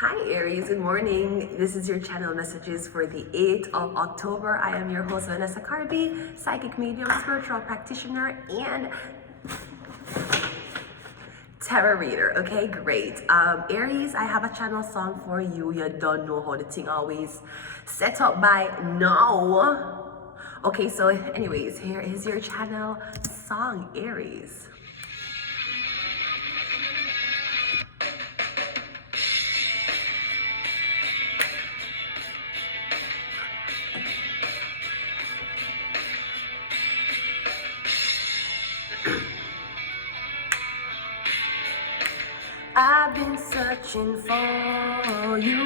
Hi Aries, good morning. This is your channel messages for the 8th of October. I am your host Vanessa Carby, psychic medium, spiritual practitioner, and tarot reader. Okay, great. Aries, I have a channel song for you. You don't know how the thing always set up by now. Okay, so anyways, here is your channel song, Aries. I've been searching for you.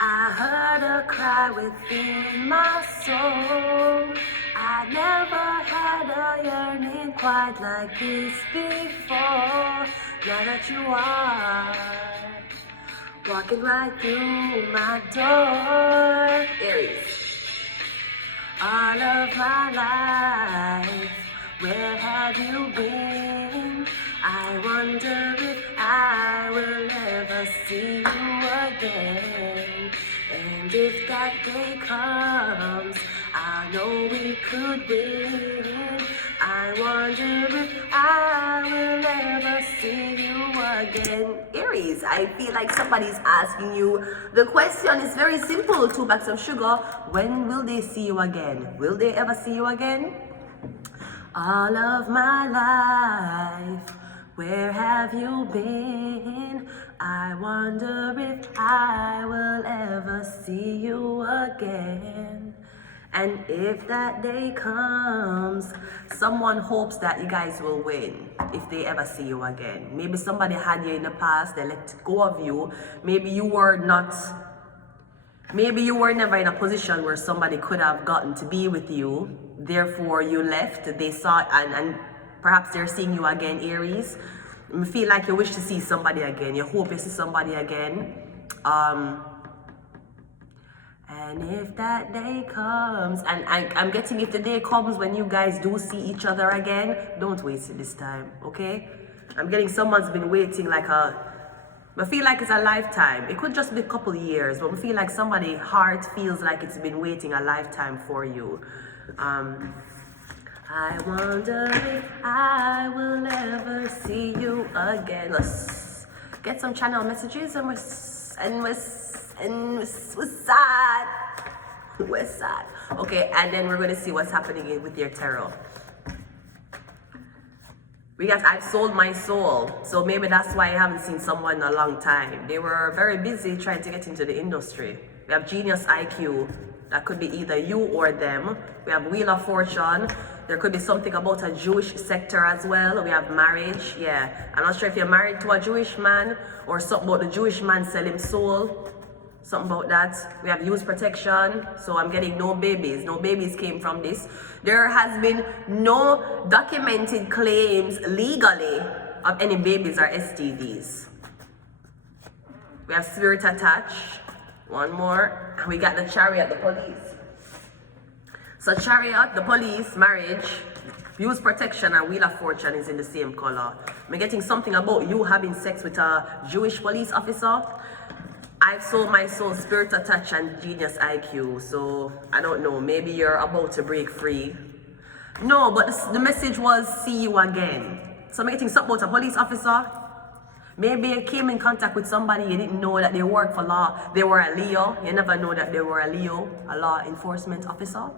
I heard a cry within my soul. I never had a yearning quite like this before. Now that you are walking right through my door, Aries. All of my life, where have you been? I wonder if I will ever see you again. And if that day comes, I know we could win. I wonder if I will ever see you again. Aries, I feel like somebody's asking you. The question is very simple. 2 bags of sugar. When will they see you again? Will they ever see you again? All of my life, where have you been? I wonder if I will ever see you again. And if that day comes, someone hopes that you guys will win if they ever see you again. Maybe somebody had you in the past, they let go of you. Maybe you were never in a position where somebody could have gotten to be with you. Therefore, you left. They saw it, and perhaps they're seeing you again, Aries. You feel like you wish to see somebody again. You hope you see somebody again. And if that day comes, and I'm getting if the day comes when you guys do see each other again, don't waste it this time, okay? I'm getting someone's been waiting like I feel like it's a lifetime. It could just be a couple of years, but I feel like somebody's heart feels like it's been waiting a lifetime for you. I wonder if I will ever see you again. Let's get some channel messages and we're sad. We're sad. Okay, and then we're going to see what's happening with your tarot. We got I've sold my soul. So maybe that's why I haven't seen someone in a long time. They were very busy trying to get into the industry. We have Genius IQ. That could be either you or them. We have Wheel of Fortune. There could be something about a Jewish sector as well. We have marriage. Yeah. I'm not sure if you're married to a Jewish man or something about the Jewish man selling soul. Something about that. We have use protection. So I'm getting no babies. No babies came from this. There has been no documented claims legally of any babies or STDs. We have spirit attached. One more. And we got the Chariot, the police. So Chariot, the police, marriage, use protection, and Wheel of Fortune is in the same color. I'm getting something about you having sex with a Jewish police officer. I've sold my soul, spirit attached, and Genius IQ. So I don't know, maybe you're about to break free. No, but the message was see you again. So I'm getting something about a police officer. Maybe you came in contact with somebody, you didn't know that they work for law. They were a Leo. You never know that they were a Leo, a law enforcement officer.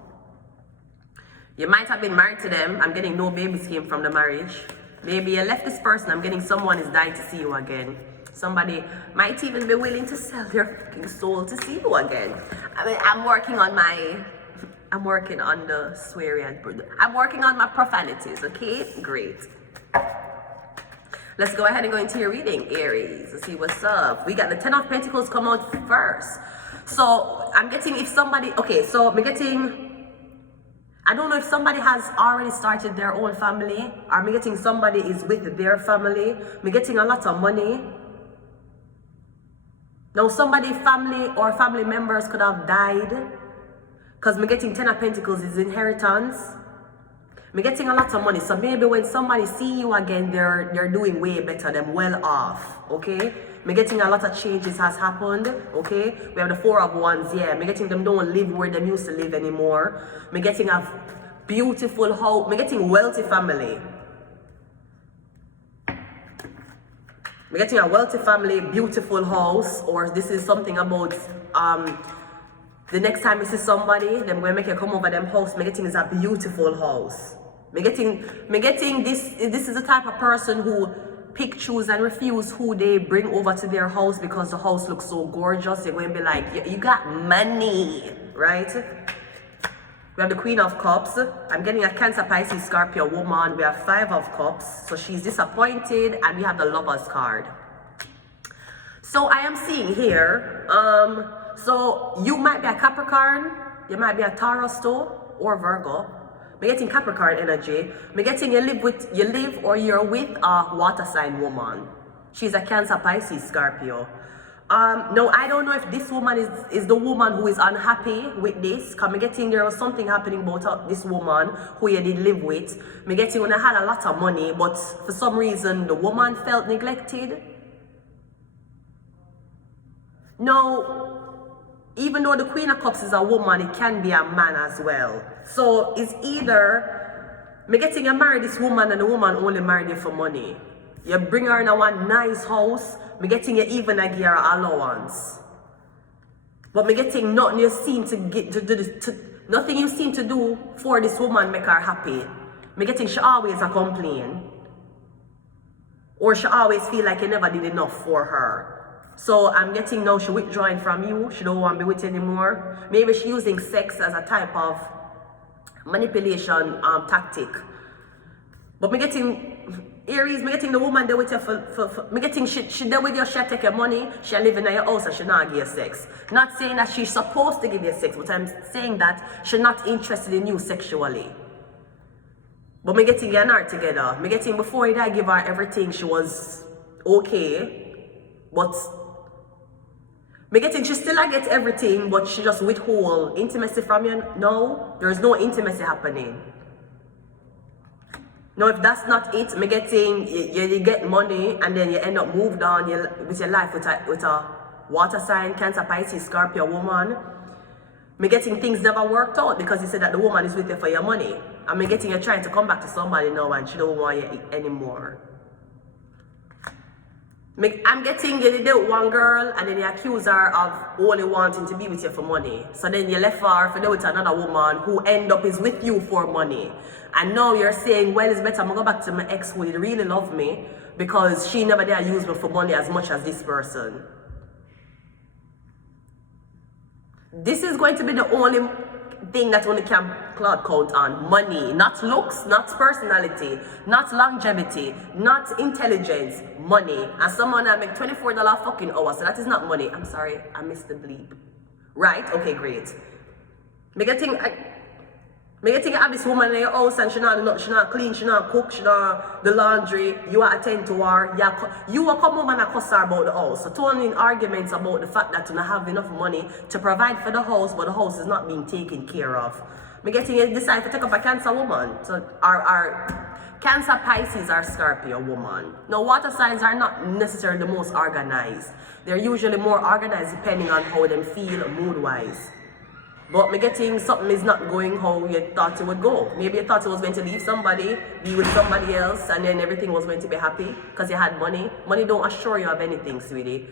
You might have been married to them. I'm getting no babies came from the marriage. Maybe you left this person. I'm getting someone is dying to see you again. Somebody might even be willing to sell their fucking soul to see you again. I mean, I'm working on the swearing. I'm working on my profanities, okay? Great. Let's go ahead and go into your reading, Aries. Let's see what's up. We got the 10 of Pentacles come out first. So I'm getting if somebody, okay, so I'm getting, I don't know if somebody has already started their own family, or I'm getting somebody is with their family. I'm getting a lot of money. Now somebody family or family members could have died, because I'm getting 10 of Pentacles is inheritance. Me getting a lot of money, so maybe when somebody see you again, they're doing way better, them well off, okay? Me getting a lot of changes has happened, okay? We have the Four of Wands, yeah. Me getting them don't live where they used to live anymore. Me getting a beautiful house. Me getting wealthy family. Me getting a wealthy family, beautiful house, or this is something about the next time you see somebody, them going to make you come over them house. Me getting is a beautiful house. Me getting this is the type of person who pick, choose, and refuse who they bring over to their house because the house looks so gorgeous. They're going to be like, you got money, right? We have the Queen of Cups. I'm getting a Cancer, Pisces, Scorpio woman. We have Five of Cups. So she's disappointed. And we have the Lover's card. So I am seeing here, so you might be a Capricorn. You might be a Taurus too, or Virgo. Me getting Capricorn energy. Me getting you live or you're with a water sign woman. She's a Cancer, Pisces, Scorpio. No, I don't know if this woman is the woman who is unhappy with this. Cause me getting there was something happening about this woman who you did live with. Me getting when I had a lot of money, but for some reason the woman felt neglected. No, even though the Queen of Cups is a woman, it can be a man as well. So it's either me getting you marry this woman and the woman only married you for money. You bring her in a one nice house, me getting you even a give her allowance. But me getting nothing you seem to get nothing you seem to do for this woman make her happy. Me getting she always a complain. Or she always feel like you never did enough for her. So I'm getting now she withdrawing from you. She don't want to be with you anymore. Maybe she using sex as a type of manipulation tactic. But me getting Aries, me getting the woman there with you for me getting she there with you, she take your money, she live in your house and she not give you sex. Not saying that she's supposed to give you sex, but I'm saying that she's not interested in you sexually. But me getting you and her together. Me getting before I give her everything, she was okay. But me getting she still I get everything, but she just withhold intimacy from you. No, there's no intimacy happening. No, if that's not it, me getting you get money and then you end up moved on with your life with a water sign, Cancer, Pisces, Scorpio woman. Me getting things never worked out because you said that the woman is with you for your money. And me getting you trying to come back to somebody now and she don't want you anymore. I'm getting you did one girl and then you accuse her of only wanting to be with you for money. So then you left her for with another woman who end up is with you for money. And now you're saying, well, it's better I'm gonna go back to my ex who really love me because she never did use me for money as much as this person. This is going to be the only thing that only can cloud count on. Money, not looks, not personality, not longevity, not intelligence, money. And someone that make $24 fucking hour, so that is not money. I'm sorry, I missed the bleep. Right? Okay, great. Me getting you have this woman in your house and she not clean, she not cook, she not the laundry, you are attend to her, you will come home and cuss her about the house. So turning arguments about the fact that you don't have enough money to provide for the house, but the house is not being taken care of. Me getting you decide to take up a Cancer woman. So our Cancer, Pisces, or Scorpio woman. Now water signs are not necessarily the most organized. They're usually more organized depending on how they feel mood-wise. But me getting something is not going how you thought it would go. Maybe you thought it was going to leave somebody, be with somebody else, and then everything was going to be happy because you had money. Money don't assure you of anything, sweetie.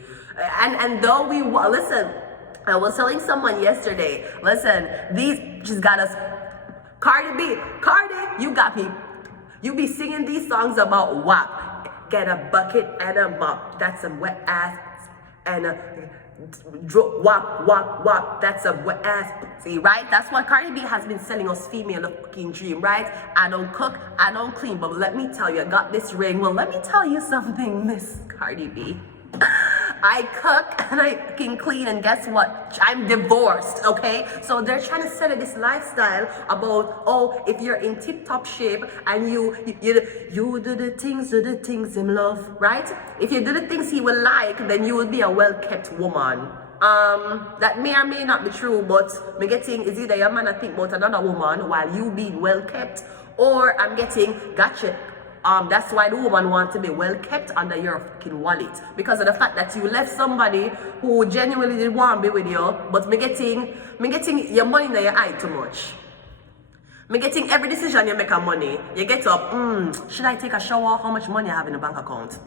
And though listen, I was telling someone yesterday, listen, she's got us, Cardi, you got me. You be singing these songs about WAP. Get a bucket and a mop. That's some wet ass and a wap, that's a wet ass. See, right? That's what Cardi B has been selling us female the fucking dream, right? I don't cook, I don't clean, but let me tell you, I got this ring. Well, let me tell you something, Miss Cardi B. I cook and I can clean, and guess what? I'm divorced, okay? So they're trying to sell this lifestyle about, oh, if you're in tip-top shape and you do the things him love, right? If you do the things he will like, then you will be a well-kept woman. That may or may not be true, but me getting is either your man I think about another woman while you being well-kept, Or I'm getting, gotcha. That's why the woman wants to be well kept under your fucking wallet. Because of the fact that you left somebody who genuinely did want to be with you, but me getting your money in your eye too much. Me getting every decision you make on money. You get up, should I take a shower? How much money I have in the bank account?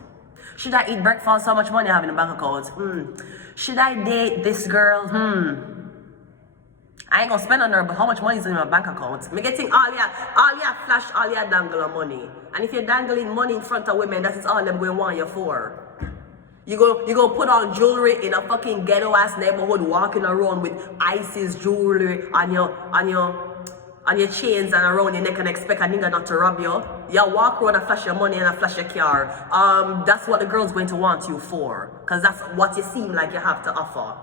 Should I eat breakfast? How much money I have in the bank account? Should I date this girl? I ain't gonna spend on her, but how much money is in my bank account? Me getting all your flash, all your dangle of money. And if you're dangling money in front of women, that is all them going want you for. You go put on jewelry in a fucking ghetto ass neighborhood, walking around with ISIS jewelry on your chains and around your neck and expect a nigga not to rob you. You walk around and flash your money and a flash your car. That's what the girl's going to want you for. Because that's what you seem like you have to offer.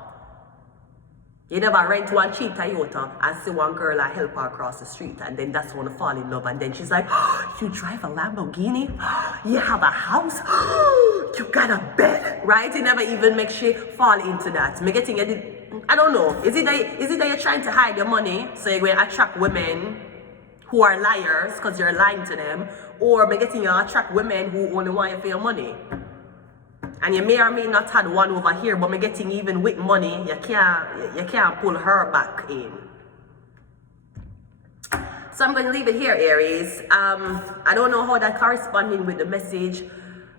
You never rent one cheap Toyota and see one girl and help her across the street, and then that's when you fall in love, and then she's like, oh, you drive a Lamborghini? You have a house? You got a bed? Right? You never even make she fall into that. Me getting it, I don't know. Is it that you're trying to hide your money so you're going to attract women who are liars because you're lying to them, or me getting you attract women who only want you for your money? And you may or may not have one over here, but me getting even with money, you can't pull her back in. So I'm going to leave it here, Aries. I don't know how that corresponding with the message.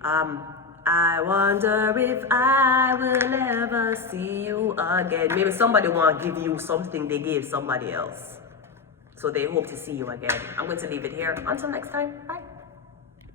I wonder if I will ever see you again. Maybe somebody want to give you something they gave somebody else. So they hope to see you again. I'm going to leave it here. Until next time, bye.